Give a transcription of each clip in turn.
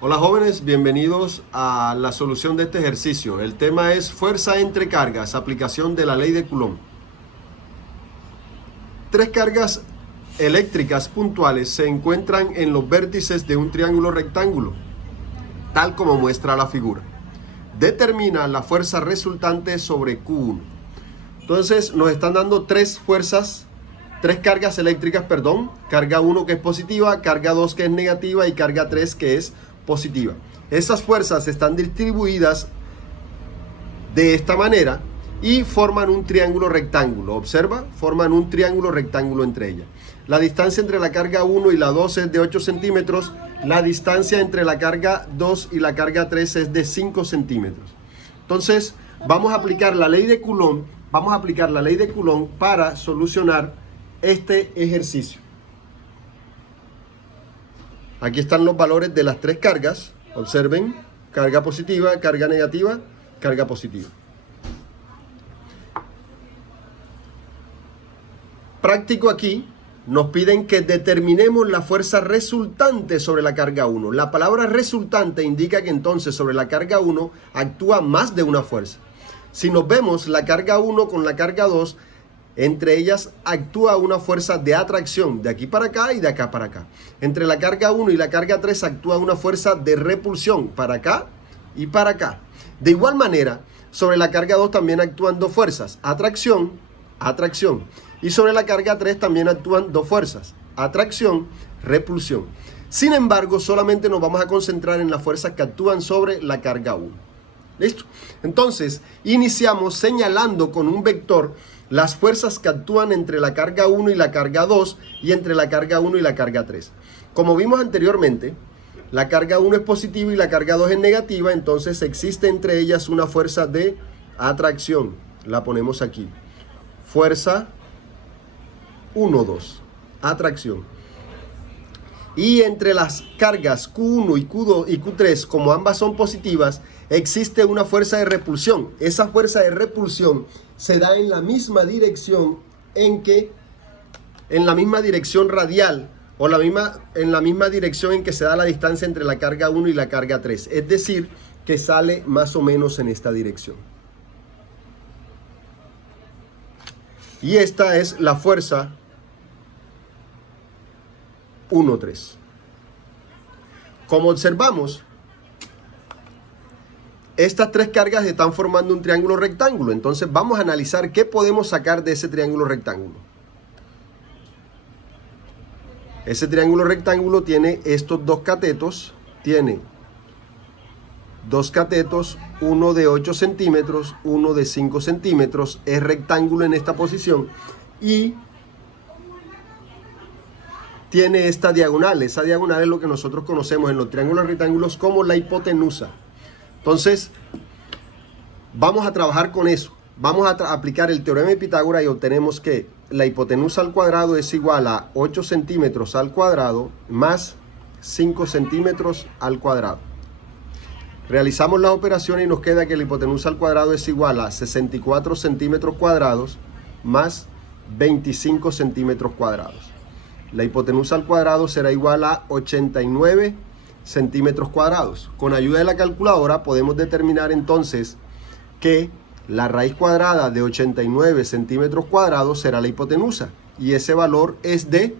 Hola jóvenes, bienvenidos a la solución de este ejercicio. El tema es fuerza entre cargas, aplicación de la ley de Coulomb. Tres cargas eléctricas puntuales se encuentran en los vértices de un triángulo rectángulo, tal como muestra la figura. Determina la fuerza resultante sobre Q1. Entonces nos están dando tres cargas eléctricas, carga 1 que es positiva, carga 2 que es negativa y carga 3 que es positiva. Esas fuerzas están distribuidas de esta manera y forman un triángulo rectángulo. Observa, forman un triángulo rectángulo entre ellas. La distancia entre la carga 1 y la 2 es de 8 centímetros. La distancia entre la carga 2 y la carga 3 es de 5 centímetros. Entonces, vamos a aplicar la ley de Coulomb. Para solucionar este ejercicio. Aquí están los valores de las tres cargas. Observen, carga positiva, carga negativa, carga positiva. Práctico aquí, nos piden que determinemos la fuerza resultante sobre la carga 1. La palabra resultante indica que entonces sobre la carga 1 actúa más de una fuerza. Si nos vemos la carga 1 con la carga 2, entre ellas actúa una fuerza de atracción, de aquí para acá y de acá para acá. Entre la carga 1 y la carga 3 actúa una fuerza de repulsión, para acá y para acá. De igual manera, sobre la carga 2 también actúan dos fuerzas, atracción, atracción. Y sobre la carga 3 también actúan dos fuerzas, atracción, repulsión. Sin embargo, solamente nos vamos a concentrar en las fuerzas que actúan sobre la carga 1. ¿Listo? Entonces, iniciamos señalando con un vector las fuerzas que actúan entre la carga 1 y la carga 2 y entre la carga 1 y la carga 3. Como vimos anteriormente, la carga 1 es positiva y la carga 2 es negativa, entonces existe entre ellas una fuerza de atracción. La ponemos aquí. Fuerza 1, 2. Atracción. Y entre las cargas Q1 y Q2 y Q3, como ambas son positivas, existe una fuerza de repulsión. Esa fuerza de repulsión se da en la misma dirección en la misma dirección radial o en la misma dirección en que se da la distancia entre la carga 1 y la carga 3. Es decir, que sale más o menos en esta dirección. Y esta es la fuerza 1, 3. Como observamos, estas tres cargas están formando un triángulo rectángulo. Entonces vamos a analizar qué podemos sacar de ese triángulo rectángulo. Ese triángulo rectángulo tiene estos dos catetos. Tiene dos catetos, uno de 8 centímetros, uno de 5 centímetros. Es rectángulo en esta posición. Y tiene esta diagonal. Esa diagonal es lo que nosotros conocemos en los triángulos rectángulos como la hipotenusa. Entonces, vamos a trabajar con eso. Vamos a aplicar el teorema de Pitágoras y obtenemos que la hipotenusa al cuadrado es igual a 8 centímetros al cuadrado más 5 centímetros al cuadrado. Realizamos las operaciones y nos queda que la hipotenusa al cuadrado es igual a 64 centímetros cuadrados más 25 centímetros cuadrados. La hipotenusa al cuadrado será igual a 89 centímetros cuadrados. Con ayuda de la calculadora podemos determinar entonces que la raíz cuadrada de 89 centímetros cuadrados será la hipotenusa. Y ese valor es de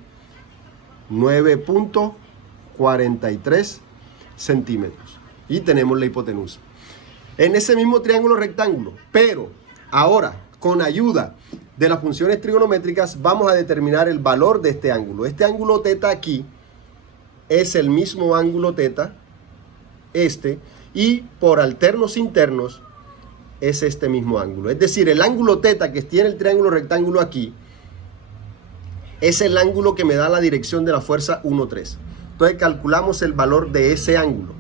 9.43 centímetros. Y tenemos la hipotenusa. En ese mismo triángulo rectángulo, pero ahora con ayuda de las funciones trigonométricas vamos a determinar el valor de este ángulo. Este ángulo teta aquí es el mismo ángulo teta, y por alternos internos es este mismo ángulo. Es decir, el ángulo teta que tiene el triángulo rectángulo aquí es el ángulo que me da la dirección de la fuerza 1, 3. Entonces calculamos el valor de ese ángulo.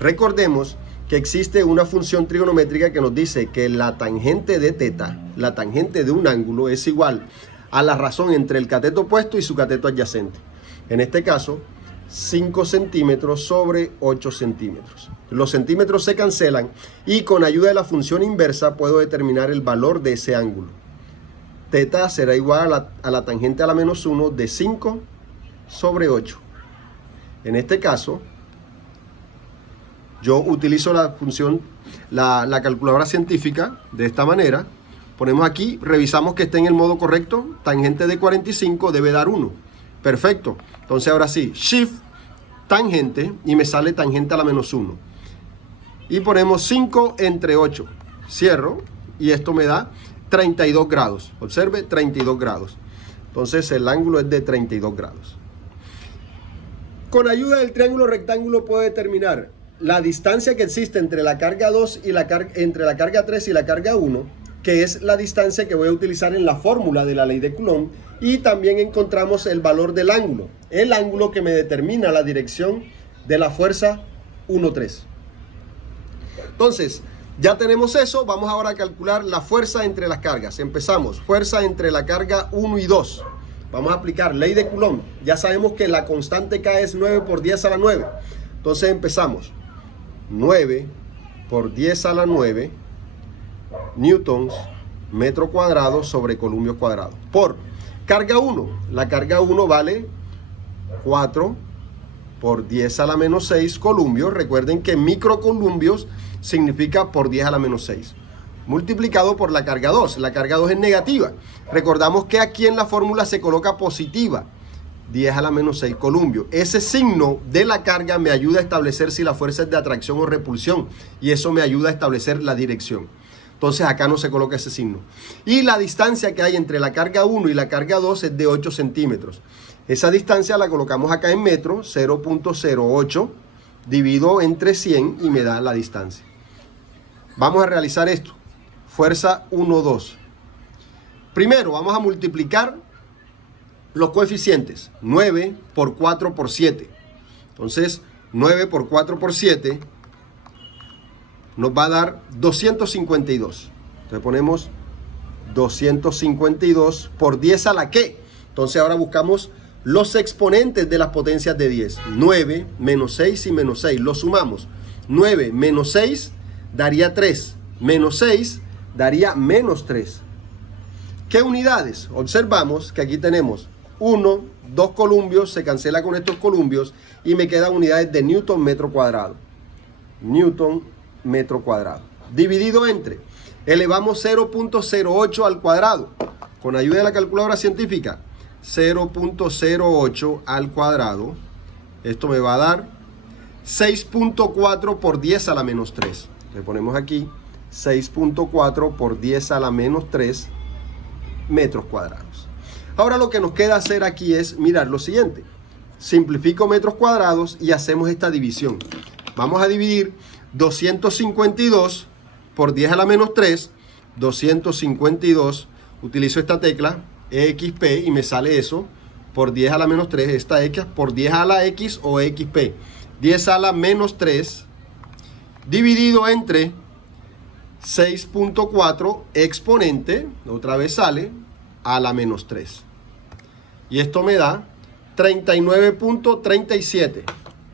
Recordemos que existe una función trigonométrica que nos dice que la tangente de teta, la tangente de un ángulo, es igual a la razón entre el cateto opuesto y su cateto adyacente. En este caso, 5 centímetros sobre 8 centímetros. Los centímetros se cancelan y con ayuda de la función inversa puedo determinar el valor de ese ángulo. Teta será igual a la tangente a la menos 1 de 5 sobre 8. En este caso, yo utilizo la función, la calculadora científica de esta manera. Ponemos aquí, revisamos que esté en el modo correcto. Tangente de 45 debe dar 1. Perfecto. Entonces ahora sí, Shift, tangente, y me sale tangente a la menos 1. Y ponemos 5 entre 8. Cierro y esto me da 32 grados. Observe, 32 grados. Entonces el ángulo es de 32 grados. Con ayuda del triángulo rectángulo puedo determinar la distancia que existe entre la carga 2 y entre la carga 3 y la carga 1, que es la distancia que voy a utilizar en la fórmula de la ley de Coulomb, y también encontramos el valor del ángulo, el ángulo que me determina la dirección de la fuerza 1,3. Entonces, ya tenemos eso. Vamos ahora a calcular la fuerza entre las cargas. Empezamos, fuerza entre la carga 1 y 2. Vamos a aplicar ley de Coulomb. Ya sabemos que la constante K es 9 por 10 a la 9. Entonces empezamos. 9 por 10 a la 9 newtons metro cuadrado sobre columpios cuadrados. Por carga 1. La carga 1 vale 4 por 10 a la menos 6 columpios. Recuerden que microcolumpios significa por 10 a la menos 6. Multiplicado por la carga 2. La carga 2 es negativa. Recordamos que aquí en la fórmula se coloca positiva. 10 a la menos 6 columpios. Ese signo de la carga me ayuda a establecer si la fuerza es de atracción o repulsión. Y eso me ayuda a establecer la dirección. Entonces acá no se coloca ese signo. Y la distancia que hay entre la carga 1 y la carga 2 es de 8 centímetros. Esa distancia la colocamos acá en metros. 0.08 divido entre 100 y me da la distancia. Vamos a realizar esto. Fuerza 1, 2. Primero vamos a multiplicar los coeficientes. 9 por 4 por 7. Entonces 9 por 4 por 7 nos va a dar 252. Entonces ponemos 252 por 10 a la ¿qué? Entonces ahora buscamos los exponentes de las potencias de 10. 9 menos 6 y menos 6. Los sumamos. 9 menos 6 daría 3. Menos 6 daría menos 3. ¿Qué unidades? Observamos que aquí tenemos 1, 2 columpios, se cancela con estos columpios y me quedan unidades de newton metro cuadrado. Newton metro cuadrado. Dividido entre, elevamos 0.08 al cuadrado. Con ayuda de la calculadora científica, 0.08 al cuadrado. Esto me va a dar 6.4 por 10 a la menos 3. Le ponemos aquí 6.4 por 10 a la menos 3 metros cuadrados. Ahora lo que nos queda hacer aquí es mirar lo siguiente. Simplifico metros cuadrados y hacemos esta división. Vamos a dividir 252 por 10 a la menos 3. 252, utilizo esta tecla EXP y me sale eso por 10 a la menos 3. Esta X por 10 a la X o XP. 10 a la menos 3 dividido entre 6.4 exponente, otra vez sale, a la menos 3. Y esto me da 39.37.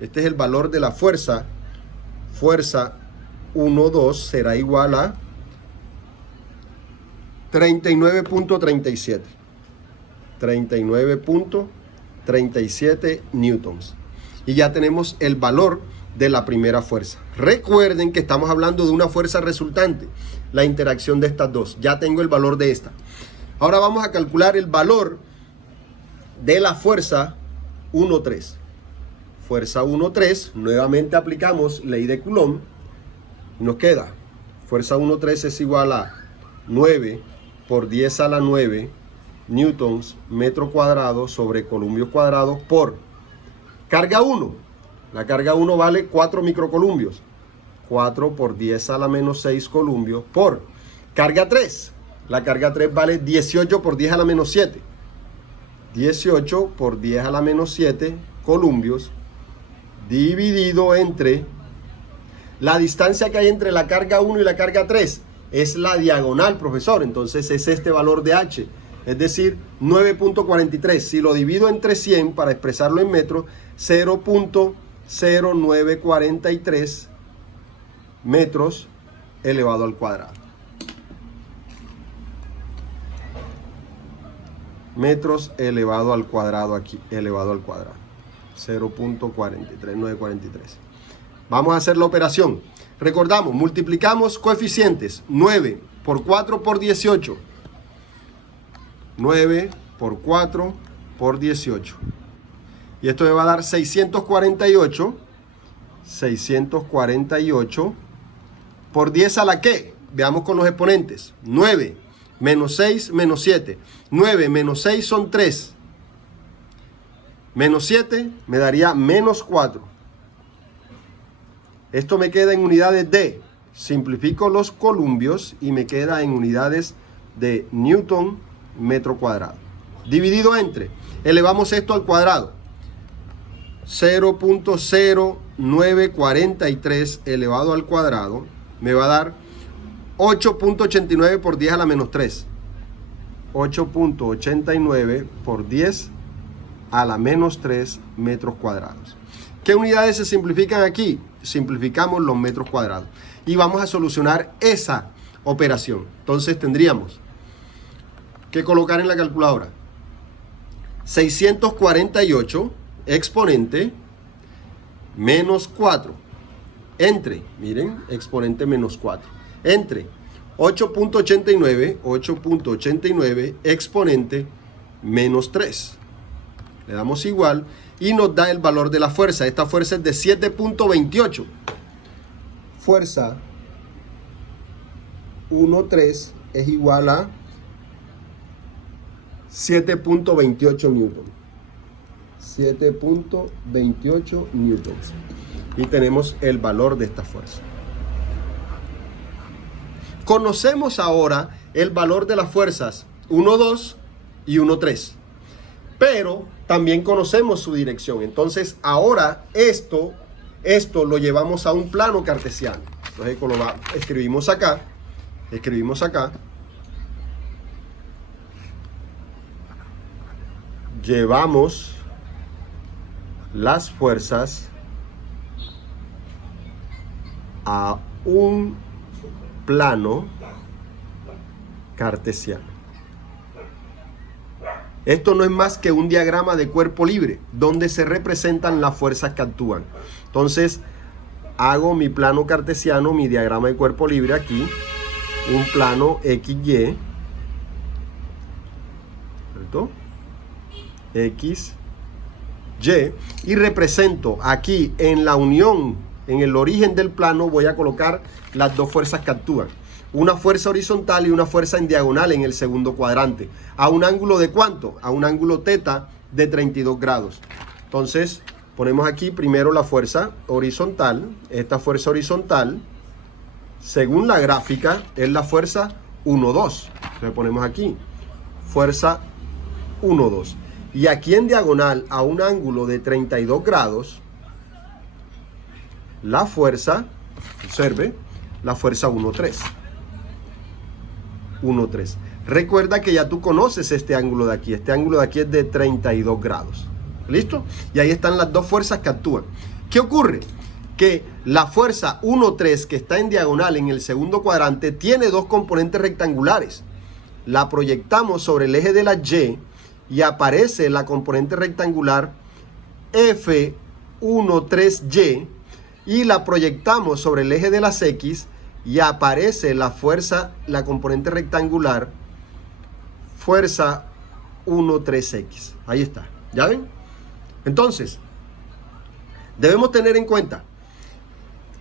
Este es el valor de la fuerza. Fuerza 1, 2 será igual a 39.37. 39.37 newtons. Y ya tenemos el valor de la primera fuerza. Recuerden que estamos hablando de una fuerza resultante, la interacción de estas dos. Ya tengo el valor de esta. Ahora vamos a calcular el valor de la fuerza 1,3. Fuerza 1,3, nuevamente aplicamos ley de Coulomb. Nos queda, fuerza 1,3 es igual a 9 por 10 a la 9 newtons metro cuadrado sobre columpios cuadrados por carga 1. La carga 1 vale 4 microcolumpios. 4 por 10 a la menos 6 columpios por carga 3. La carga 3 vale 18 por 10 a la menos 7. 18 por 10 a la menos 7 columpios dividido entre la distancia que hay entre la carga 1 y la carga 3. Es la diagonal, profesor. Entonces es este valor de H. Es decir, 9.43. Si lo divido entre 100 para expresarlo en metros, 0.0943 metros elevado al cuadrado. Metros elevado al cuadrado aquí, elevado al cuadrado. 0.43943. Vamos a hacer la operación. Recordamos, multiplicamos coeficientes. 9 por 4 por 18. 9 por 4 por 18. Y esto me va a dar 648. 648 por 10 a la que. Veamos con los exponentes. 9 menos 6 menos 7. 9 menos 6 son 3. Menos 7 me daría menos 4. Esto me queda en unidades de, simplifico los columbios y me queda en unidades de Newton metro cuadrado. Dividido entre, elevamos esto al cuadrado. 0.0943 elevado al cuadrado me va a dar 8.89 por 10 a la menos 3. 8.89 por 10 a la menos 3 metros cuadrados. ¿Qué unidades se simplifican aquí? Simplificamos los metros cuadrados. Y vamos a solucionar esa operación. Entonces tendríamos que colocar en la calculadora 648 exponente menos 4 entre, miren, exponente menos 4, entre 8.89 exponente menos 3. Le damos igual y nos da el valor de la fuerza. Esta fuerza es de 7.28. Fuerza 1,3 es igual a 7.28 newton. 7.28 newtons. Y tenemos el valor de esta fuerza. Conocemos ahora el valor de las fuerzas 1,2 y 1,3. Pero también conocemos su dirección. Entonces ahora esto lo llevamos a un plano cartesiano. Entonces escribimos acá. Llevamos las fuerzas a un plano cartesiano. Esto no es más que un diagrama de cuerpo libre, donde se representan las fuerzas que actúan. Entonces, hago mi plano cartesiano, mi diagrama de cuerpo libre aquí, un plano XY, ¿cierto? XY, y represento aquí en la unión, en el origen del plano, voy a colocar las dos fuerzas que actúan. Una fuerza horizontal y una fuerza en diagonal en el segundo cuadrante. ¿A un ángulo de cuánto? A un ángulo teta de 32 grados. Entonces, ponemos aquí primero la fuerza horizontal. Esta fuerza horizontal, según la gráfica, es la fuerza 1,2. Entonces ponemos aquí, fuerza 1,2. Y aquí en diagonal, a un ángulo de 32 grados, la fuerza, observe, la fuerza 1,3. 1,3. Recuerda que ya tú conoces este ángulo de aquí. Este ángulo de aquí es de 32 grados. ¿Listo? Y ahí están las dos fuerzas que actúan. ¿Qué ocurre? Que la fuerza 1,3 que está en diagonal en el segundo cuadrante tiene dos componentes rectangulares. La proyectamos sobre el eje de la Y y aparece la componente rectangular F13Y y la proyectamos sobre el eje de las X y aparece la fuerza, la componente rectangular, fuerza 1,3X. Ahí está, ¿ya ven? Entonces, debemos tener en cuenta,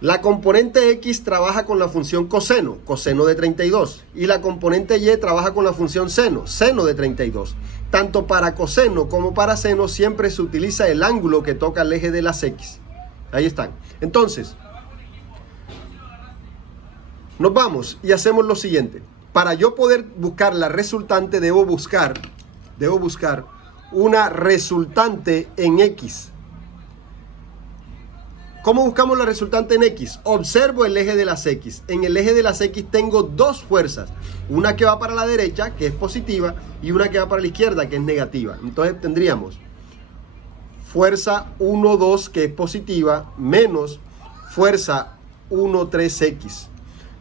la componente X trabaja con la función coseno, coseno de 32, y la componente Y trabaja con la función seno, seno de 32. Tanto para coseno como para seno siempre se utiliza el ángulo que toca el eje de las X. Ahí están. Entonces, nos vamos y hacemos lo siguiente. Para yo poder buscar la resultante, debo buscar una resultante en X. ¿Cómo buscamos la resultante en X? Observo el eje de las X. En el eje de las X tengo dos fuerzas. Una que va para la derecha, que es positiva, y una que va para la izquierda, que es negativa. Entonces tendríamos fuerza 1,2, que es positiva, menos fuerza 1,3X.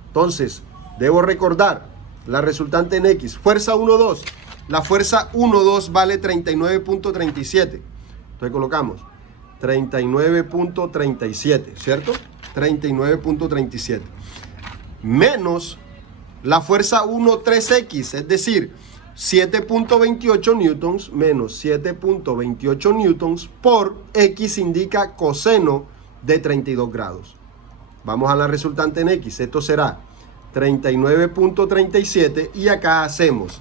Entonces, debo recordar la resultante en X. Fuerza 1,2. La fuerza 1,2 vale 39.37. Entonces colocamos 39.37, ¿cierto? 39.37. Menos la fuerza 1, 3x, es decir, 7.28 newtons menos 7.28 newtons por x indica coseno de 32 grados. Vamos a la resultante en x. Esto será 39.37 y acá hacemos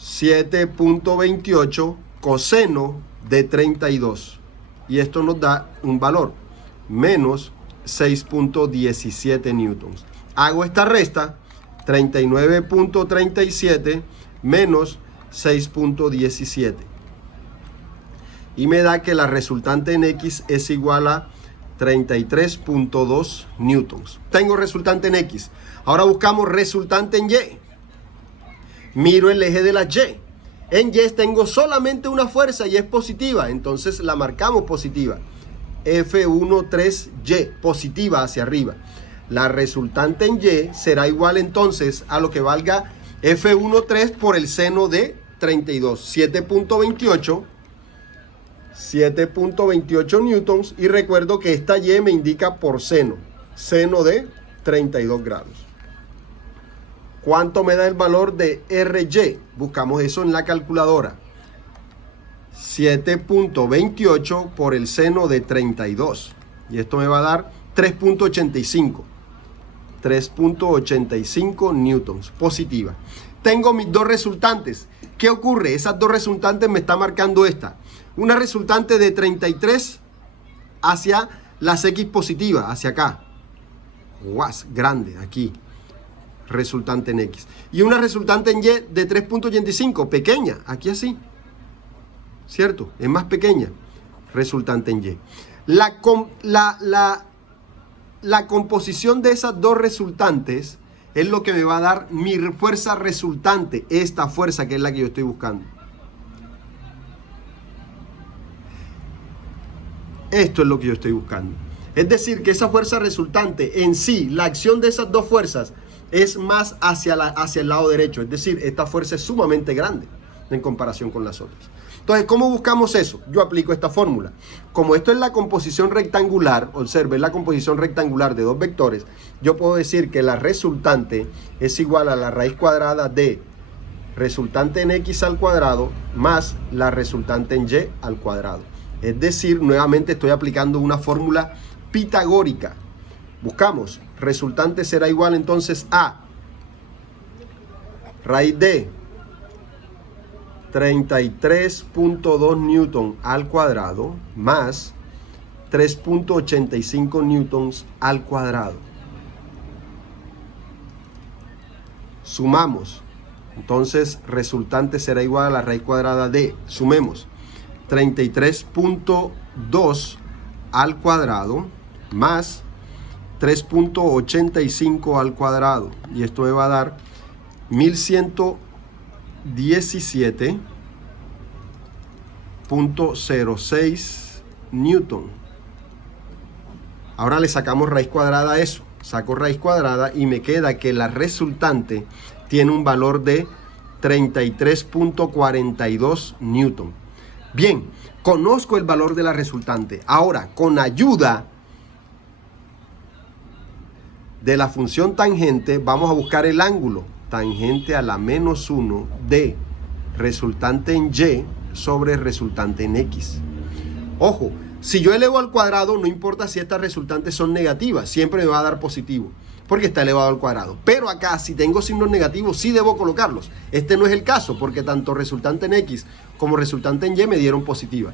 7.28 coseno de 32. Y esto nos da un valor, menos 6.17 newtons. Hago esta resta, 39.37 menos 6.17. Y me da que la resultante en X es igual a 33.2 newtons. Tengo resultante en X. Ahora buscamos resultante en Y. Miro el eje de la Y. En Y tengo solamente una fuerza y es positiva. Entonces la marcamos positiva. F13Y, positiva hacia arriba. La resultante en Y será igual entonces a lo que valga F13 por el seno de 32. 7.28 newtons. Y recuerdo que esta Y me indica por seno. Seno de 32 grados. ¿Cuánto me da el valor de RY? Buscamos eso en la calculadora. 7.28 por el seno de 32. Y esto me va a dar 3.85. 3.85 newtons. Positiva. Tengo mis dos resultantes. ¿Qué ocurre? Esas dos resultantes me está marcando esta. Una resultante de 33 hacia las X positivas, hacia acá. Guas, grande, aquí. Resultante en X. Y una resultante en Y de 3.85, pequeña, aquí así. ¿Cierto? Es más pequeña. Resultante en Y. La composición de esas dos resultantes es lo que me va a dar mi fuerza resultante. Esta fuerza que es la que yo estoy buscando. Esto es lo que yo estoy buscando. Es decir, que esa fuerza resultante en sí, la acción de esas dos fuerzas es más hacia el lado derecho. Es decir, esta fuerza es sumamente grande en comparación con las otras. Entonces, ¿cómo buscamos eso? Yo aplico esta fórmula. Como esto es la composición rectangular, observe, es la composición rectangular de dos vectores, yo puedo decir que la resultante es igual a la raíz cuadrada de resultante en X al cuadrado más la resultante en Y al cuadrado. Es decir, nuevamente estoy aplicando una fórmula pitagórica. Buscamos, resultante será igual entonces a raíz de 33.2 newton al cuadrado más 3.85 newtons al cuadrado. Sumamos. Entonces, resultante será igual a la raíz cuadrada de, sumemos, 33.2 al cuadrado más 3.85 al cuadrado. Y esto me va a dar 1117.06 newton. Ahora le sacamos raíz cuadrada a eso. Saco raíz cuadrada y me queda que la resultante tiene un valor de 33.42 newton. Bien, conozco el valor de la resultante. Ahora, con ayuda de la función tangente, vamos a buscar el ángulo. Tangente a la menos 1 de resultante en Y sobre resultante en X. Ojo, si yo elevo al cuadrado, no importa si estas resultantes son negativas, siempre me va a dar positivo, porque está elevado al cuadrado. Pero acá, si tengo signos negativos, sí debo colocarlos. Este no es el caso, porque tanto resultante en X como resultante en Y me dieron positiva.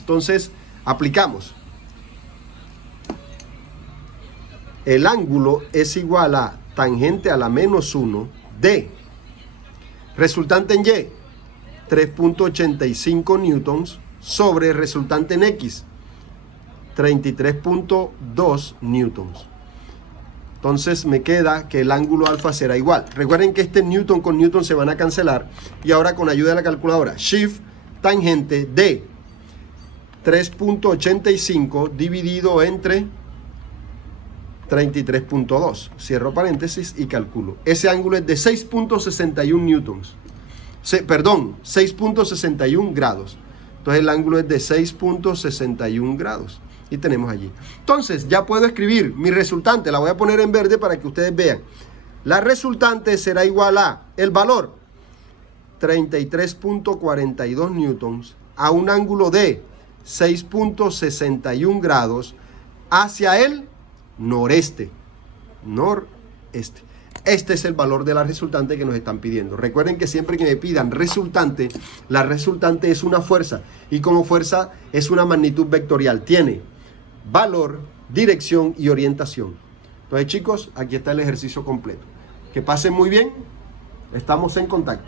Entonces, aplicamos. El ángulo es igual a tangente a la menos 1 de resultante en Y, 3.85 newtons, sobre resultante en X, 33.2 newtons. Entonces me queda que el ángulo alfa será igual. Recuerden que este newton con newton se van a cancelar. Y ahora, con ayuda de la calculadora, shift tangente de 3.85 dividido entre 33.2. Cierro paréntesis y calculo. Ese ángulo es de 6.61 newtons. Perdón, 6.61 grados. Entonces el ángulo es de 6.61 grados. Y tenemos allí. Entonces ya puedo escribir mi resultante. La voy a poner en verde para que ustedes vean. La resultante será igual a el valor 33.42 newtons a un ángulo de 6.61 grados hacia el noreste. Noreste. Este es el valor de la resultante que nos están pidiendo. Recuerden que siempre que me pidan resultante, la resultante es una fuerza. Y como fuerza es una magnitud vectorial. Tiene valor, dirección y orientación. Entonces, chicos, aquí está el ejercicio completo. Que pasen muy bien. Estamos en contacto.